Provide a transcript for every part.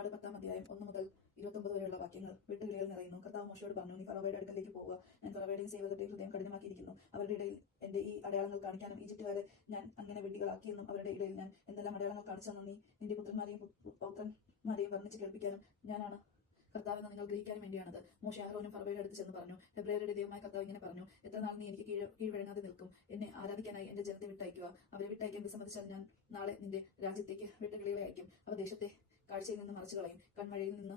പുറപ്പാട് പത്താം അധ്യായം ഒന്ന് മുതൽ ഇരുപത്തൊമ്പത് വരെയുള്ള വാക്യങ്ങൾ വെട്ടുകിളികൾ നിറയുന്നു. കർത്താവ് മോശയോട് പറഞ്ഞു നീ ഫറോവയുടെ അടുക്കലേക്ക് പോവുക. ഞാൻ ഫറോവയുടെയും സേവകരുടെയും ഹൃദയം കഠിനമാക്കിയിരിക്കുന്നു. അവരുടെ ഇടയിൽ എന്റെ ഈ അടയാളങ്ങൾ കാണിക്കാനും ഈജിപ്തുകാരെ ഞാൻ അങ്ങനെ വെട്ടികളാക്കിയെന്നും അവരുടെ ഇടയിൽ ഞാൻ എന്തെല്ലാം അടയാളങ്ങൾ കാണിച്ചെന്നും നീ നിന്റെ പുത്രന്മാരെയും പൗത്രന്മാരെയും വർണിച്ച് കേൾപ്പിക്കാനും ഞാനാണ് കർത്താവെന്ന് നിങ്ങൾ ഗ്രഹിക്കാൻ വേണ്ടിയാണത്. മോശ ആഹ്റോനും ഫറവയുടെ അടുത്ത് ചെന്ന് പറഞ്ഞു ഹെബ്രേയരുടെ ദൈവമായ കർത്താവ് ഇങ്ങനെ പറഞ്ഞു എത്ര നാൾ നീ എനിക്ക് കീഴ് കീഴ്വഴങ്ങാതെ നിൽക്കും? എന്നെ ആരാധിക്കാനായി എന്റെ ജനത്തെ വിട്ടയക്കുക അവരെ വിട്ടയക്കാൻ വിസമ്മതിച്ചാൽ ഞാൻ നാളെ നിന്റെ രാജ്യത്തേക്ക് വെട്ടുകിളികളെ അയക്കും അവ ദേശത്തെ കാഴ്ചയിൽ നിന്ന് മറച്ചു കളയും. കൺമഴയിൽ നിന്ന്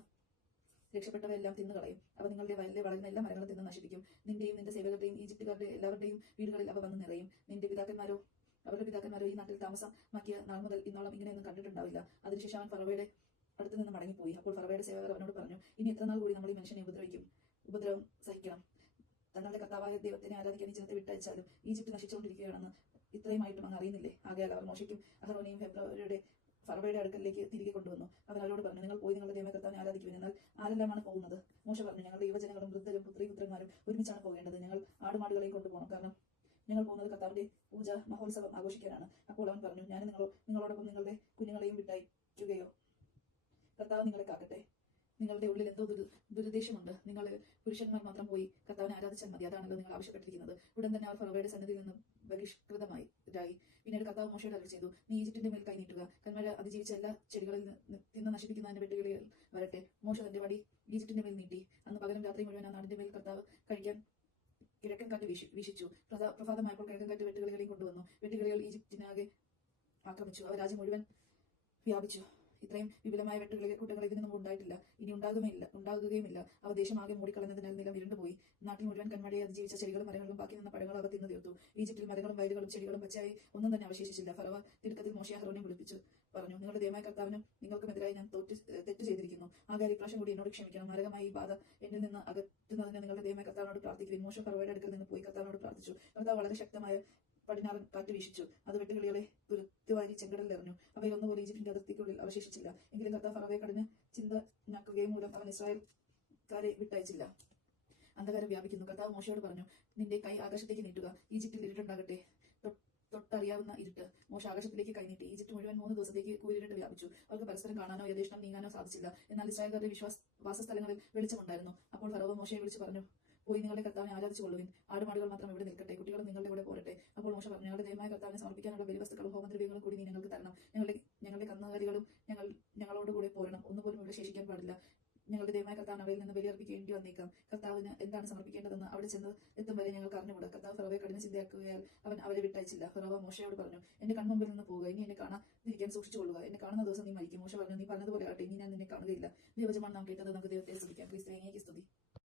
രക്ഷപ്പെട്ടവരെല്ലാം തിന്നു കളയും. അവ നിങ്ങളുടെ വയലിലെ വളരുന്ന എല്ലാ മരങ്ങളും തിന്ന് നശിപ്പിക്കും. നിന്റെയും നിന്റെ സേവകരുടെയും ഈജിപ്തുകാരുടെ എല്ലാവരുടെയും വീടുകളിൽ അവ വന്ന് നിറയും. നിന്റെ പിതാക്കന്മാരോ അവരുടെ പിതാക്കന്മാരോ ഈ നാട്ടിൽ താമസമാക്കിയ നാൾ മുതൽ ഇന്നോളം ഇങ്ങനെയൊന്നും കണ്ടിട്ടുണ്ടാവില്ല. അതിനുശേഷം അവൻ ഫറവയുടെ അടുത്ത് നിന്ന് മടങ്ങിപ്പോയി. അപ്പോൾ ഫറവയുടെ സേവകർ അവനോട് പറഞ്ഞു ഇനി എത്ര നാൾ കൂടി നമ്മൾ ഈ മനുഷ്യനെ ഉപദ്രവിക്കും? ഉപദ്രവം സഹിക്കണം. തങ്ങളുടെ കർത്താവായ ദൈവത്തിനെ ആരാധിക്കാൻ ഈ ജനത്തെ വിട്ടയച്ചാലും ഈജിപ്ത് നശിച്ചുകൊണ്ടിരിക്കുകയാണെന്ന് ഇത്രയുമായിട്ടും അങ്ങ് അറിയുന്നില്ലേ? ആകയാൽ അവർ മോശയ്ക്കും അഹറോനെയും ഫെബ്രുവരിയുടെ ഫറവയുടെ അടുക്കലേക്ക് തിരികെ കൊണ്ടുവന്നു. അവൻ അവരോട് പറഞ്ഞു നിങ്ങൾ പോയി നിങ്ങളുടെ ദൈവകർത്താവിനെ ആരാധിക്കുവിൻ? എന്നാൽ ആരെല്ലാമാണ് പോകുന്നത്? മോശ പറഞ്ഞു ഞങ്ങളുടെ യുവജനങ്ങളും വൃദ്ധരും പുത്രി പുത്രന്മാരും ഒരുമിച്ചാണ് പോകേണ്ടത്. ഞങ്ങൾ ആടുമാടുകളെയും കൊണ്ടുപോകണം. കാരണം ഞങ്ങൾ പോകുന്നത് കർത്താവിന്റെ പൂജ മഹോത്സവം ആഘോഷിക്കാനാണ്. അപ്പോൾ അവൻ പറഞ്ഞു ഞാൻ നിങ്ങളോ നിങ്ങളോടൊപ്പം നിങ്ങളുടെ കുഞ്ഞുങ്ങളെയും വിട്ടയക്കുകയോ കർത്താവ് നിങ്ങളെ കാക്കട്ടെ. നിങ്ങളുടെ ഉള്ളിൽ എന്തോ ദുരു ദുരുദ്ദേശമുണ്ട്. നിങ്ങൾ പുരുഷന്മാർ മാത്രം പോയി കർത്താവിനെ ആരാധിച്ചാൽ മതി. അതാണല്ലോ നിങ്ങൾ ആവശ്യപ്പെട്ടിരിക്കുന്നത്. ഉടൻ തന്നെ അവർ ഫറവയുടെ സന്നിധിയിൽ നിന്ന് ബഹിഷ്കൃതമായി ഇതായി. പിന്നീട് കർത്താവ് മോശയുടെ അരുൾ ചെയ്തു നീ ഈജിപ്തിന്റെ മേൽ കൈ നീട്ടുക. കന്മഴ അതിജീവിച്ച എല്ലാ ചെടികളിൽ നിന്ന് നശിപ്പിക്കുന്ന വെട്ടുകിളികൾ വരട്ടെ. മോശ തന്റെ വടി ഈജിപ്തിന്റെ മേൽ നീട്ടി. അന്ന് പകരം രാത്രി മുഴുവൻ ആ നാടിന്റെ മേൽ കർത്താവ് കഴിക്കാൻ കിഴക്കൻ കാറ്റ് വീശി വീശിച്ചു. പ്രഭാ- പ്രഭാതമായപ്പോൾ കിഴക്കൻ കാറ്റ് വെട്ടുകളികളെയും കൊണ്ടുവന്നു. വെട്ടുകളികൾ ഈജിപ്തിനാകെ ആക്രമിച്ചു. അവർ രാജ്യം മുഴുവൻ വ്യാപിച്ചു. ഇത്രയും വിപുലമായ വെട്ടുകളെ കൂട്ടങ്ങൾ ഇതിനൊന്നും ഉണ്ടായിട്ടില്ല. ഇനി ഉണ്ടാകുകയില്ല ഉണ്ടാകുകയുമില്ല. അവ ദേശമാകെ മൂടിക്കളഞ്ഞതിനാൽ നിലം ഇരുണ്ടുപോയി. നാട്ടിൽ മുഴുവൻ കൺമഴയെ അതിജീവിച്ച ചെടികളും മരങ്ങളും ബാക്കി നിന്ന പഴങ്ങളും അവർ തിന്നു തീർത്തു. ഈജിപ്തിൽ മരങ്ങളും വയലുകളും ചെടികളും പച്ചയായി ഒന്നും തന്നെ അവശേഷിച്ചില്ല. ഫറവ തിടുക്കത്തിൽ മോശയാഹറോനെ വിളിപ്പിച്ചു. പറഞ്ഞു നിങ്ങളുടെ ദൈവമായ കർത്താവിനും നിങ്ങൾക്കുമെതിരായി ഞാൻ തോറ്റ് തെറ്റ് ചെയ്തിരിക്കുന്നു. ആകെ പ്രാവശ്യം കൂടി എന്നോട് ക്ഷമിക്കണം. മരകമായി ഈ ബാധ എന്നിൽ നിന്ന് അകറ്റുന്നതിന് നിങ്ങളുടെ ദൈവമായ കർത്താവിനോട് പ്രാർത്ഥിക്കുകയും മോശം ഫറവയുടെ അടുക്കൽ നിന്ന് പോയി കർത്താവിനോട് പ്രാർത്ഥിച്ചു. കർത്താവ് വളരെ ശക്തമായ പടിഞ്ഞാറൻ കാറ്റ് വീശിച്ചു. അത് വെട്ടുകിളികളെ തുരുത്തുവാരി ചെങ്കടലിൽ എറിഞ്ഞു. അവയിൽ ഒന്നുപോലെ ഈജിപ്തിന്റെ അതിർത്തിക്കുള്ളിൽ അവശേഷിച്ചില്ല. എങ്കിലും കർത്താവ് ഫറവയെ കടന്ന് ചിന്തനാക്കുകയും മൂലം അവൻ ഇസ്രായേൽക്കാരെ വിട്ടയച്ചില്ല. അന്ധകാരം വ്യാപിക്കുന്നു. കർത്താവ് മോശയോട് പറഞ്ഞു നിന്റെ കൈ ആകാശത്തേക്ക് നീട്ടുക. ഈജിപ്തിൽ ഇരുട്ടുണ്ടാകട്ടെ. തൊട്ടറിയാവുന്ന ഇരുട്ട്. മോശ ആകാശത്തിലേക്ക് കൈനീട്ടി ഈജിപ്ത് മുഴുവൻ മൂന്ന് ദിവസത്തേക്ക് കൂരിട്ട് വ്യാപിച്ചു. അവർക്ക് പരസ്പരം കാണാനോ യഥേഷ്ടം നീങ്ങാനോ സാധിച്ചില്ല. എന്നാൽ ഇസ്രായേൽക്കാരുടെ വിശ്വാസ വാസസ്ഥലങ്ങളിൽ വെളിച്ചമുണ്ടായിരുന്നു. അപ്പോൾ ഫറവ് മോശയെ വിളിച്ചു പറഞ്ഞു പോയി നിങ്ങളുടെ കർത്താവിനെ ആരാധിച്ചു കൊള്ളുവിൻ. ആടുമാടുകൾ മാത്രം ഇവിടെ നിൽക്കട്ടെ. കുട്ടികളും നിങ്ങളുടെ കൂടെ പോരട്ടെ. അപ്പോൾ മോശ പറഞ്ഞു ഞങ്ങളുടെ ദൈവമായ കർത്താവിനെ സമർപ്പിക്കാനുള്ള ബലിവസ്തുക്കളും ഹോമദ്രവ്യങ്ങളും കൂടി നീ ഞങ്ങൾക്ക് തരണം. ഞങ്ങളുടെ ഞങ്ങളുടെ കന്നുകാലികളും ഞങ്ങൾ ഞങ്ങളോട് കൂടെ പോരണം. ഒന്നുപോലും ഇവിടെ ശേഷിക്കാൻ പാടില്ല. ഞങ്ങളുടെ ദൈവമായ കർത്താവിന് അവയിൽ നിന്ന് ബലിയർപ്പിക്കേണ്ടി വന്നേക്കാം. കർത്താവിന് എന്താണ് സമർപ്പിക്കേണ്ടതെന്ന് അവിടെ ചെന്ന് എത്തും വരെ ഞങ്ങൾ അറിഞ്ഞുകൂടാ. കർത്താവ് ഫറവയെ കഠിന ചിന്തയാക്കുകയാൽ അവൻ അവരെ വിട്ടയച്ചില്ല. ഫറവ മോശയോട് പറഞ്ഞു എന്റെ കൺമുമ്പിൽ നിന്ന് പോവുക. ഇനി എന്നെ കാണാതിരിക്കാൻ സൂക്ഷിച്ചുകൊള്ളുക. എന്നെ കാണുന്ന ദിവസം നീ മരിക്കും. മോശ പറഞ്ഞു നീ പറഞ്ഞതുപോലെ ആട്ടെ ഇനി ഞാൻ നിന്നെ കാണുകയില്ല. ദൈവജമാണ് നാം കേട്ടത്. നമുക്ക് ദൈവത്തെ ശ്രദ്ധിക്കാം ക്രിസ്ത്യാനിക്ക്